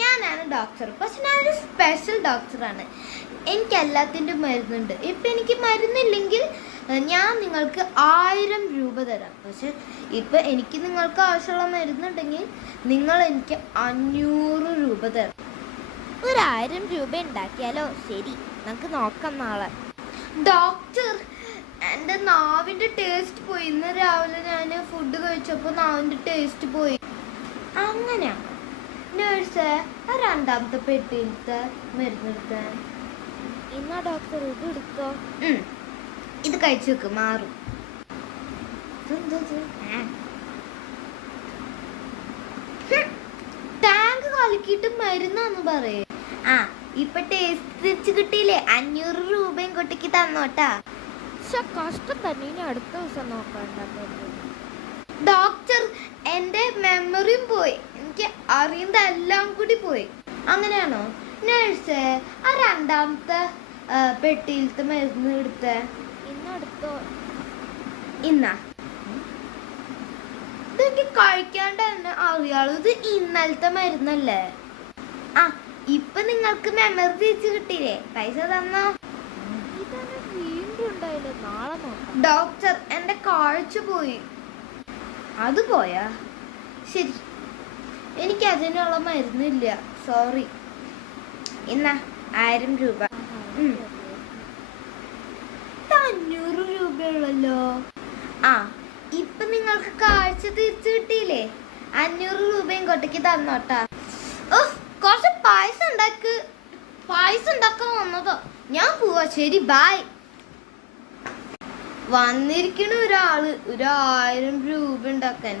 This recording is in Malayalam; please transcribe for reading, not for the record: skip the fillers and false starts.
ഞാനാണ് ഡോക്ടർ. പക്ഷെ ഞാനൊരു സ്പെഷ്യൽ ഡോക്ടറാണ്. എനിക്ക് എല്ലാത്തിൻ്റെ മരുന്നുണ്ട്. ഇപ്പം എനിക്ക് മരുന്നില്ലെങ്കിൽ ഞാൻ നിങ്ങൾക്ക് 1000 രൂപ തരാം. പക്ഷെ ഇപ്പം എനിക്ക് നിങ്ങൾക്ക് ആവശ്യമുള്ള മരുന്നുണ്ടെങ്കിൽ നിങ്ങൾ എനിക്ക് 500 രൂപ തരാം. 1000 രൂപ ഉണ്ടാക്കിയാലോ? ശരി, നമുക്ക് നോക്കാം നാളെ. ഡോക്ടർ, എൻ്റെ നാവിൻ്റെ ടേസ്റ്റ് പോയി. ഇന്ന് രാവിലെ ഞാൻ ഫുഡ് കഴിച്ചപ്പോൾ നാവിൻ്റെ ടേസ്റ്റ് പോയി. അങ്ങനെയാണ് നേഴ്സേ, ആ രണ്ടാമത്തെ പെട്ടിയിലത്തെ മരുന്നെടുത്ത്. എന്നാ ഡോക്ടർ ഇത് എടുത്തോ. ഇത് കഴിച്ചു വെക്ക്, മാറും. ടാങ്ക് കലക്കിയിട്ട് മരുന്നാന്ന് പറയേ. ഇപ്പൊ ടേസ്റ്റ് തിരിച്ചു കിട്ടിയില്ലേ? 500 രൂപ ഇങ്ങോട്ടേക്ക് തന്നോട്ടാ. കഷ്ടം തന്നെ, ഇനി അടുത്ത ദിവസം നോക്കണ്ട. ഡോക്ടർ, എൻ്റെ മെമ്മറിയും പോയി. എനിക്ക് അറിയുന്നതെല്ലാം കൂടി പോയി. അങ്ങനെയാണോ? നേഴ്സേ, ആ രണ്ടാമത്തെ പെട്ടിയിലത്തെ മരുന്ന് എടുത്തേ. ഇന്നെടുത്തോ. ഇന്നാ ഇതെനിക്ക് കഴിക്കാണ്ട് തന്നെ അറിയാളൂ. ഇത് ഇന്നലത്തെ മരുന്നല്ലേ? ഇപ്പൊ നിങ്ങൾക്ക് മെമ്മറി തിരിച്ചു കിട്ടിയില്ലേ? പൈസ തന്നോ? വീണ്ടും ഉണ്ടായില്ല, നാളെ നോക്കാം. ഡോക്ടർ, എൻ്റെ കാഴ്ച പോയി. അത് പോയാ? ശരി, എനിക്ക് അതിനുള്ള മരുന്നില്ല. സോറി. എന്നാ 1000 രൂപ. 500 രൂപയുള്ളല്ലോ. ഇപ്പൊ നിങ്ങൾക്ക് കാഴ്ച തിരിച്ചു കിട്ടിയില്ലേ? 500 രൂപ ഇങ്ങോട്ടേക്ക് തന്നോട്ടാ. കുറച്ച് പായസം ഉണ്ടാക്കാൻ വന്നതോ. ഞാൻ പോവാ. ശരി, ബൈ. വന്നിരിക്കണ ഒരാള് 1000 രൂപ ഉണ്ടാക്കാൻ.